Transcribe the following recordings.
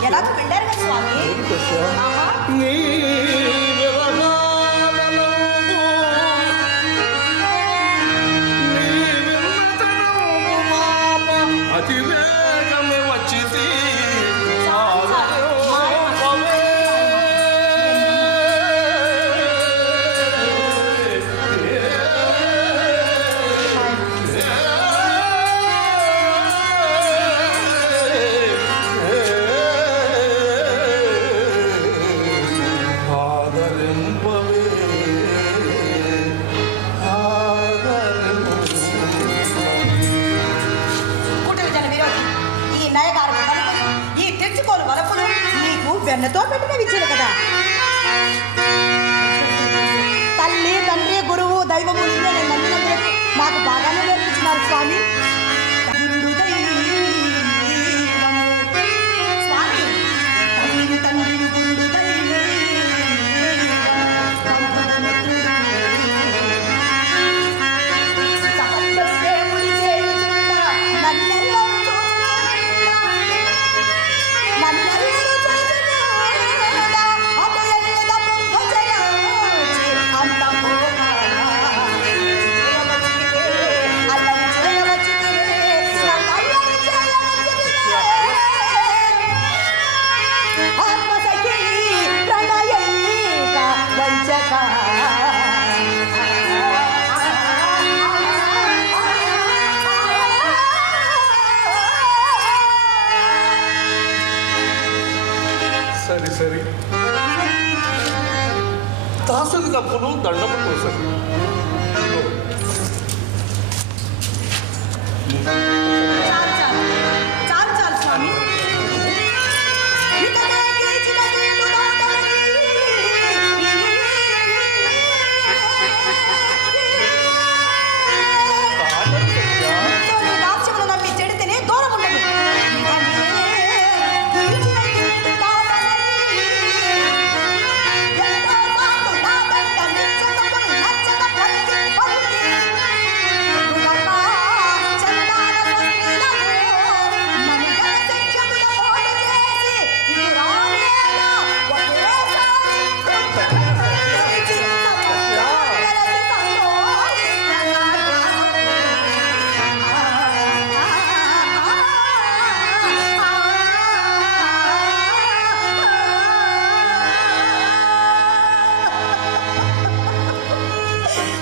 ಎಡಕ್ಕೆ ಬಿಲ್ಡರ್ಗೆ ಸ್ವಾಮಿ వెన్నతో పెట్టిన విద్యలు కదా. சரி சரி தாசதுக்கு அப்பனு தள்ளப்பட்டு சரி Thank you.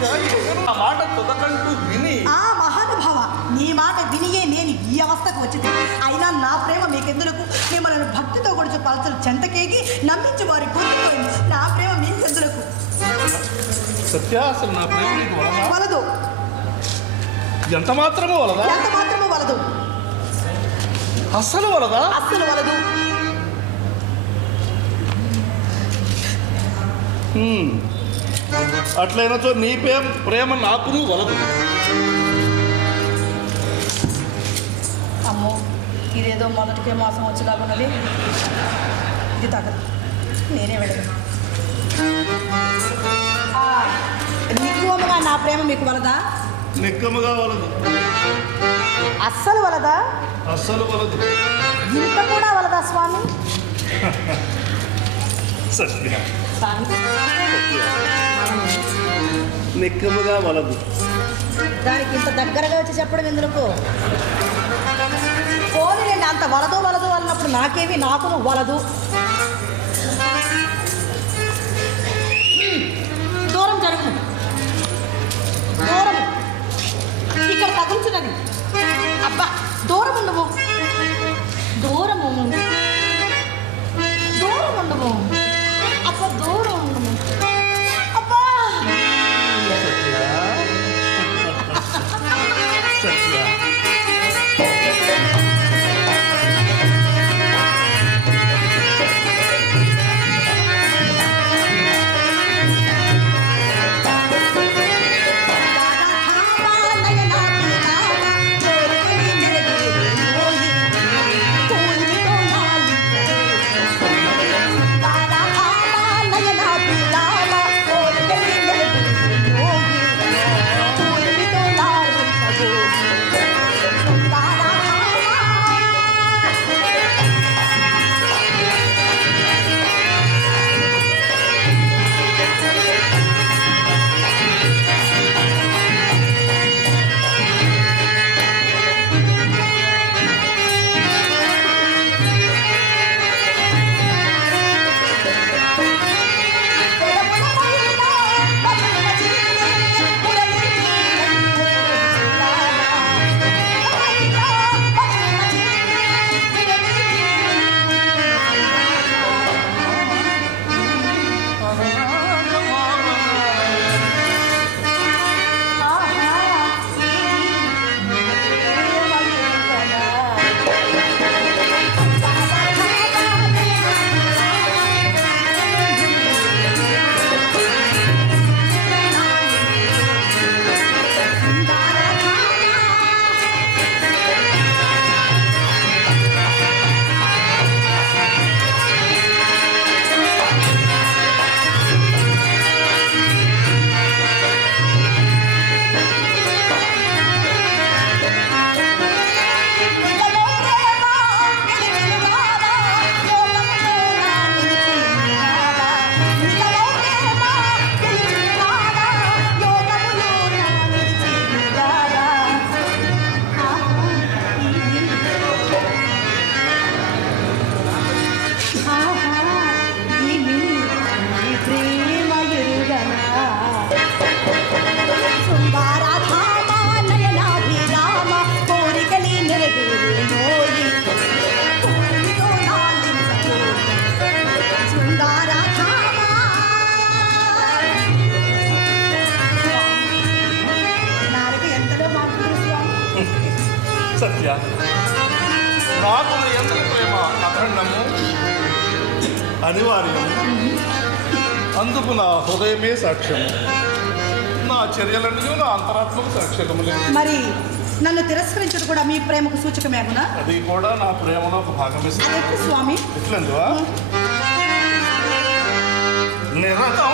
ఆ మాట తుదకంటూ విని. ఆ మహానుభావ నీ మాట వినియే నేను ఈ అవస్థకు వచ్చింది. అయినా నా ప్రేమ మీకెందులకు మిమ్మల్ని భక్తితో కొడుచు పలసలు చెంతకేగి నమ్మించి వారి కూర్చుపోయింది నా ప్రేమ మీకెందులకు సత్య అసలు నా ప్రేమ వలదా. ఎంత మాత్రమూ వలదా? ఎంత మాత్రము వలదు. అస్సలు వలదా? అస్సలు వలదు. హ్మ్. అట్లయినచో నీ ప్రేమ ప్రేమ నాకును వలదు. అమ్మో ఇదేదో మొదటికే మాసం వచ్చేలాగున్నది ఇది తగదు నేనే వెళ్ళను. నా ప్రేమ మీకు వలదా? నిక్కముగా వలదు. అస్సలు వలదా? అస్సలు వలదు. ఇంత కూడా వలదా స్వామి? సత్య. స్వామి నిక్కముగా వలదు. దానికి ఇంత దగ్గరగా వచ్చి చెప్పడం ఎందుకు? పోనీలేండి అంత వలదు వలదు అన్నప్పుడు నాకేమి? నాకును వలదు. దూరం జరుగు దూరం. తగులుచున్నది అబ్బా దూరం ఉండవు దూరము. దూరం ఉండవు నాకు ఎంతటి ప్రేమ అఖండము. అనివార్యం అందుకు నా హృదయమే సాక్ష్యము. నా చర్యలన్నీ నా అంతరాత్మకు సాక్ష్యములే మరి నన్ను తిరస్కరించడం కూడా మీ ప్రేమకు సూచకమేగునా అది కూడా నా ప్రేమలో ఒక భాగమే స్వామి? ఎట్లందువా? నిరతం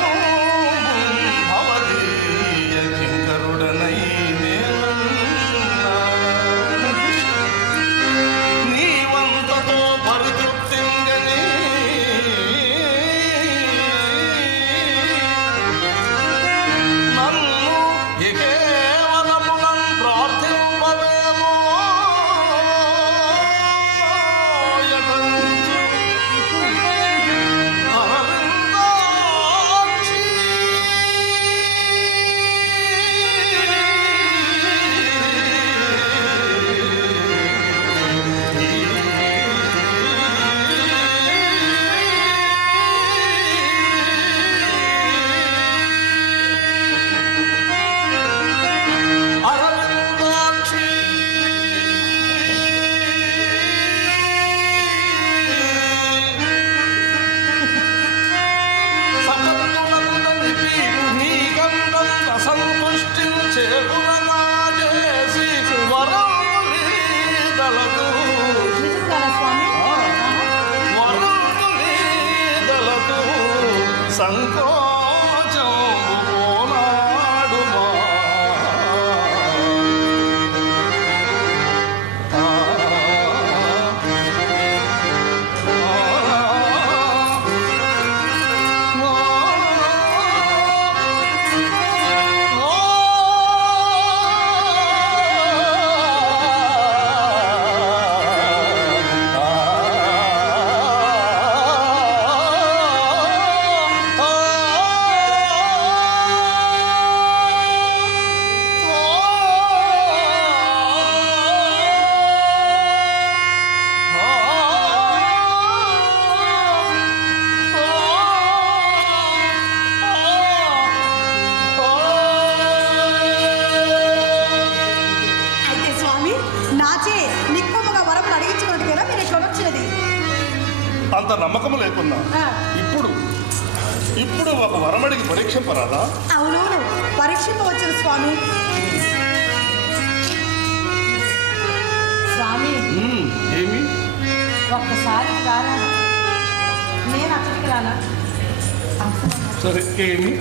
మాకు వరమడికి పరీక్షింపరాదా అవునవును. పరీక్షింపవచ్చును స్వామి. స్వామి. ఏమి? ఒక్కసారి రానా నేను అక్కడికి రానా? సరే ఏమి?